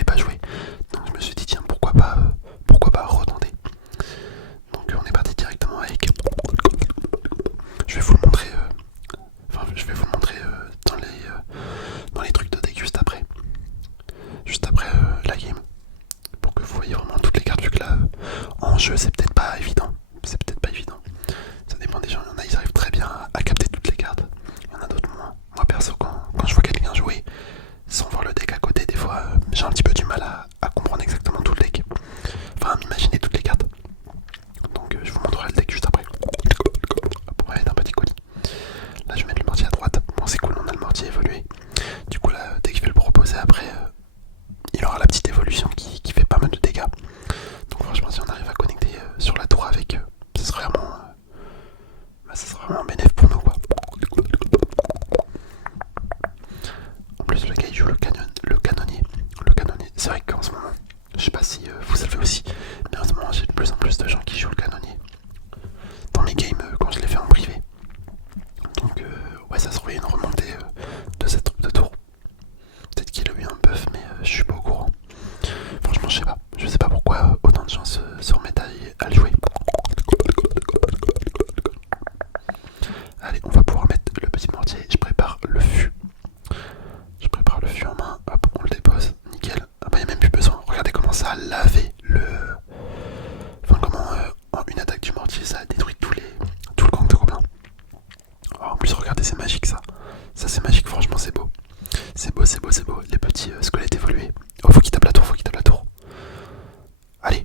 voulait pas jouer. Donc je me suis dit tiens pourquoi pas retenter. Donc on est parti directement avec. Je vais vous le montrer. Je vais vous le montrer dans les trucs de deck juste après. Juste après la game. Pour que vous voyez vraiment toutes les cartes vu que là en jeu c'est peut-être pas évident. C'est peut-être pas évident. Ça dépend des gens, il y en a ils arrivent très bien à capter toutes les cartes. Il y en a d'autres moins. Moi perso quand je vois quelqu'un jouer sans voir le deck à côté, des fois j'ai un petit peu du mal à comprendre exactement tout le deck. Enfin à m'imaginer toutes les cartes. Donc je vous montrerai le deck juste après. Pour mettre un petit colis. Là je vais mettre le mortier à droite. Bon c'est cool, on a le mortier évolué. Du coup là dès que je vais le proposer après, il aura la petite évolution qui fait pas mal de dégâts. Donc franchement si on arrive à connecter sur la tour avec, ce serait vraiment bénéfique pour nous quoi. En plus le gars il joue le canonnier. Le canonnier, c'est vrai qu'en ce moment, je sais pas si vous savez aussi, mais en ce moment j'ai de plus en plus de gens qui jouent le canonnier. Dans mes games quand je les fais en privé. Donc ouais ça se voyait une remontée de cette troupe de tour. Peut-être qu'il a eu un buff mais je suis pas au courant. Franchement je sais pas. Je sais pas pourquoi autant de gens se remettent à le jouer. Allez, on va pouvoir mettre le petit mortier. Je prépare le fût. Je prépare le fût en main. Hop, on le dépose. Nickel. Ah bah, y a même plus besoin. Regardez comment ça a lavé le. Enfin, comment en une attaque du mortier ça a détruit tout le gang de gobelins. Oh, en plus, regardez, c'est magique ça. Ça, c'est magique, franchement, c'est beau. C'est beau, c'est beau, c'est beau. Les petits squelettes évolués. Oh, faut qu'il tape la tour, faut qu'il tape la tour. Allez.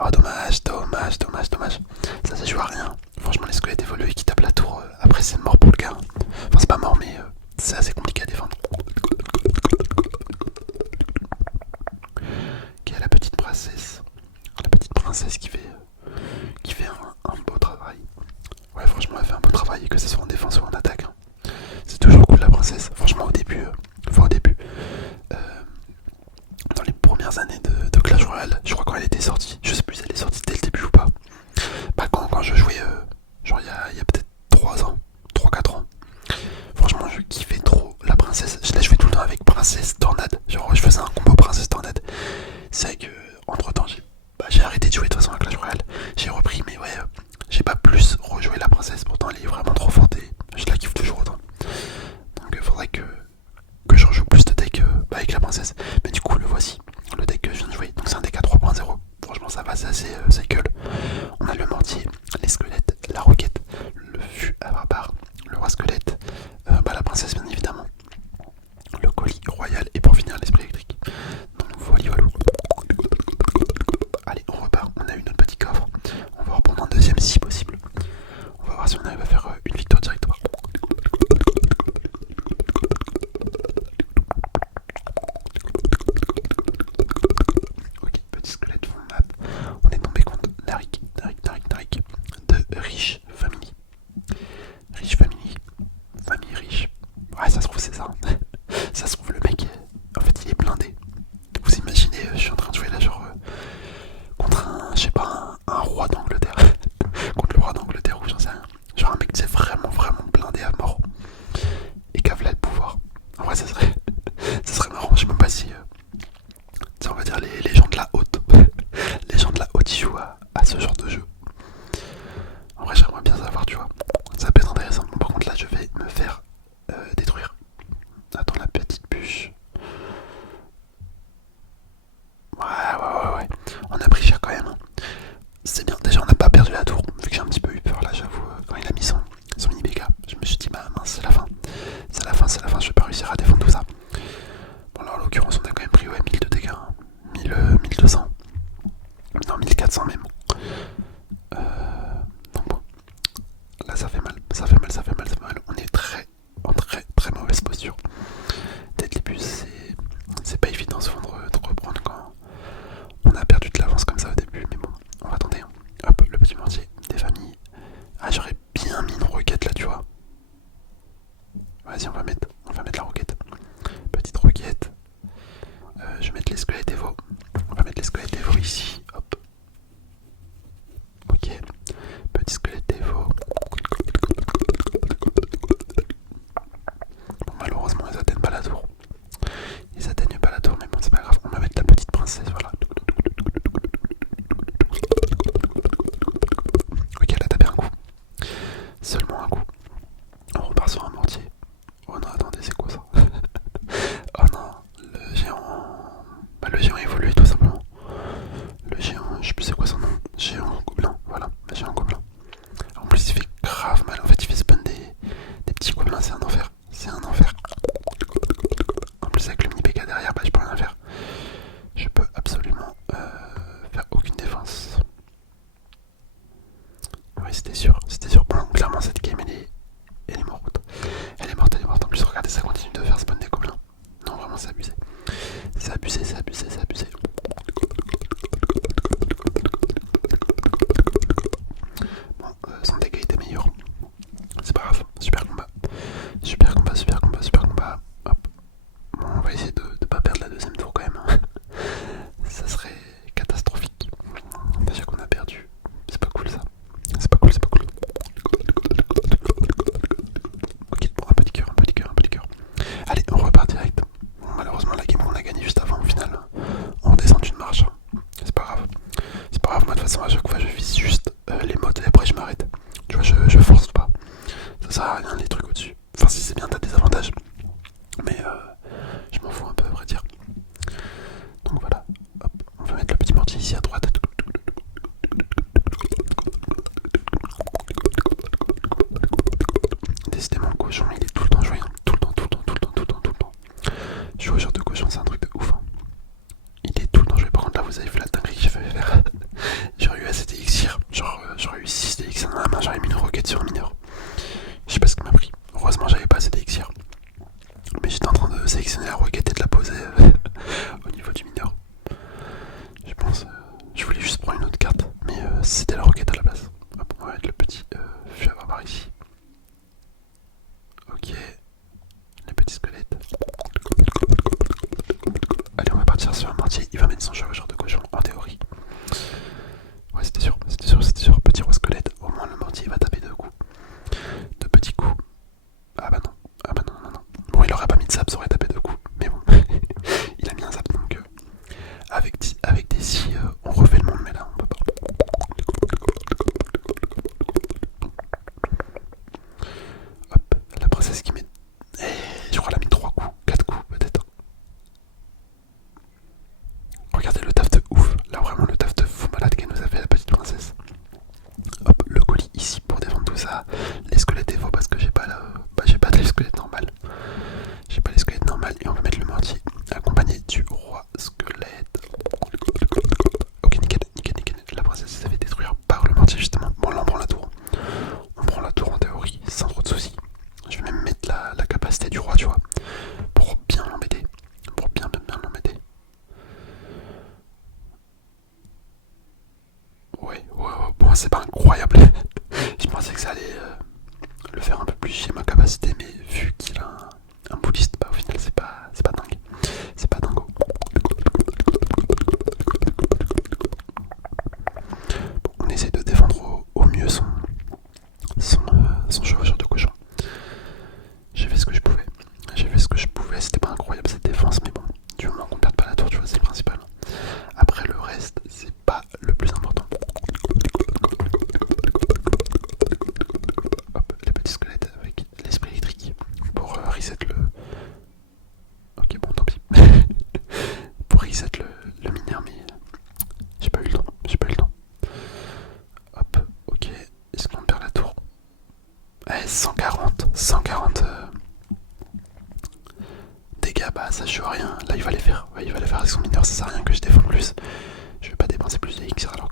Oh, dommage, dommage, dommage, dommage. Ça joue à rien. Franchement, les squelettes évolués qui tapent la tour, après c'est mort pour le gars. Enfin, c'est pas mort, mais c'est assez compliqué à défendre. Ok, la petite princesse. La petite princesse qui fait un beau travail. Ouais, franchement, elle fait un beau travail, que ce soit en défense ou en attaque. Hein. C'est toujours cool, la princesse. Franchement, au début, euh, dans les premières années de Clash Royale, je crois quand elle était sortie, je sais plus si elle est sortie dès le début ou pas. Bah quand je jouais, genre il y a peut-être 3 ans, 3-4 ans, franchement je kiffais trop la princesse. Je la jouais tout le temps avec princesse tornade, genre je faisais un combo princesse tornade. C'est vrai que entre temps j'ai arrêté de jouer de toute façon à Clash Royale, j'ai repris mais ouais, j'ai pas plus rejoué la princesse, pourtant elle est vraiment trop forte et je la kiffe toujours autant. Donc il faudrait que je rejoue plus de decks avec la princesse. Mais du coup le voici, le deck que je viens de jouer, donc c'est un deck à 3.0. Franchement ça va, c'est assez cycle. On a le mortier, les squelettes, la roquette, le fût à barbare, le roi squelette, la princesse bien évidemment, le colis royal et pour finir l'esprit électrique. Donc voilà. Allez on repart, on a eu notre petit coffre. On va reprendre un deuxième si possible. On va voir si on arrive à faire une victoire directoire. Ok, petit squelette fond map. On est tombé contre Narik de Riche Family. Riche Family. Famille riche. Ouais, ça se trouve, c'est ça. Ça se trouve, le mec, en fait, il est blindé. Vous imaginez, je suis en train de jouer là, genre, contre un, je sais pas, un roi d'Angleterre. Contre le roi d'Angleterre ou j'en sais rien. Genre un mec qui est vraiment, vraiment blindé à mort. Et qui a là le pouvoir. En vrai, ça serait marrant. Je sais même pas si, on va dire, les gens de la haute. Les gens de la haute, ils jouent à ce genre de jeu. En vrai, j'aimerais bien savoir, tu vois. Ça peut être intéressant. Bon, par contre, là, je vais me faire détruire. Attends, la petite bûche. Ouais. On a pris cher quand même. Hein. C'est bien. Déjà, on n'a pas perdu la tour. Vu que j'ai un petit peu eu peur là, j'avoue, quand il a mis son IBK. Je me suis dit, bah mince, c'est la fin. C'est la fin, je vais pas réussir à défendre tout ça. Bon, là, en l'occurrence, on a quand même pris 1000 de dégâts. Hein. 1200. Non, 1400 même. Donc bon. Là, ça fait mal. On est en très mauvaise posture. Peut-être les bus, c'est pas évident souvent de reprendre quand on a perdu de l'avance comme ça au début. Mais bon, on va tenter. Hein. Hop, le petit mortier des familles. Ah, j'aurais bien mis une roquette là, tu vois. Vas-y, on va mettre la roquette. Petite roquette. Je vais mettre les squelettes Evo. On va mettre les squelettes Evo ici. Hop. Ok. Petit squelette Evo. Bon, malheureusement, ils atteignent pas la tour. Mais bon, c'est pas grave. On va mettre abusé, c'est abusé, c'est abusé. Bon, son dégât était meilleur. C'est pas grave, super combat. Super combat, super combat, super combat. Hop. Bon, on va essayer de pas perdre la deuxième tour quand même. Ça serait catastrophique. Déjà qu'on a perdu. C'est pas cool ça. C'est pas cool, c'est pas cool. Ok, bon, un petit cœur, un petit cœur, un petit cœur. Allez, on repart direct. Bon, malheureusement, la game qu'on a gagnée juste avant, au final, on descend d'une marche. C'est pas grave. C'est pas grave, moi de toute façon, à chaque fois, je vise juste les modes et après, je m'arrête. Tu vois, je force pas. Ça sert à rien les trucs au-dessus. Enfin, si c'est bien, t'as des avantages. Mais je m'en fous un peu, à vrai dire. Donc voilà. Hop, on va mettre le petit mortier ici à droite. Décidément, le cochon, il est tout le temps joyeux. Tout le temps, tout le temps, tout le temps, tout le temps, tout le temps. Jouer au genre de cochon, c'est un truc de ouf. Hein. Il est tout le temps joué. Par contre, là, vous avez vu la dinguerie que j'ai fait faire. J'aurais eu assez d'élixir. Genre, j'aurais eu 6 d'élixir dans la main. J'aurais mis une roquette sur un mineur. Je sais pas ce qu'il m'a pris. Heureusement, j'avais pas assez d'élixir. Mais j'étais en train de sélectionner la roquette et de la poser au niveau du mineur. Je pense. Je voulais juste prendre une autre carte. Mais c'était la roquette à la place. Hop, on va mettre le petit fût à barbe ici. Ok. Les petits squelettes. Allez, on va partir sur un mortier. Il va mettre son chevaucheur de cochon, en théorie. Ouais, c'était sûr, c'était sûr, c'était sûr. Petit roi squelette. Au moins, le mortier va taper 2 coups. 2 petits coups. Ah bah non. Ah bah non, non, non. Bon, il aurait pas mis de zap, ça aurait tapé 2 coups. Mais bon, il a mis un zap donc. Avec des si, on refait le monde, mais là, on peut pas. Hop, la princesse qui met. Je crois qu'elle a mis 3 coups, 4 coups peut-être. Regardez le taf de ouf, là vraiment le taf de fou malade qu'elle nous a fait la petite princesse. Hop, le colis ici pour défendre tout ça. Les squelettes il faut parce que j'ai pas j'ai pas de squelette normal. J'ai pas les squelettes normales et on va mettre le mortier accompagné du roi squelette. Ok, nickel, nickel, nickel. La princesse s'est fait détruire par le mortier justement. Bon là on prend la tour. On prend la tour en théorie sans trop de soucis. Je vais même mettre la capacité du roi, tu vois, pour bien l'embêter. Pour bien l'embêter. Ouais, bon, c'est pas incroyable. Je pensais que ça allait le faire un peu plus chier ma capacité, mais vu qu'il a un bouliste, bah au final c'est pas dingue. C'est pas dingo. Bon, on essaie de défendre au mieux son chevaucheur de cochon. J'ai fait ce que je pouvais. J'ai fait ce que je pouvais, c'était pas incroyable cette défense, mais bon, du moment qu'on perde pas la tour, tu vois, c'est le principal. Après le reste, c'est pas le plus important. Hop, les petits squelettes avec l'esprit électrique pour reset le. Ok, bon, tant pis. Pour reset le mineur, mais j'ai pas eu le temps. J'ai pas eu le temps. Hop, ok. Est-ce qu'on perd la tour? Ouais, 140 dégâts, bah ça joue à rien. Là, il va les faire. Ouais, il va les faire avec son mineur, ça sert à rien que je défende plus. Je vais pas dépenser plus d'élixir alors.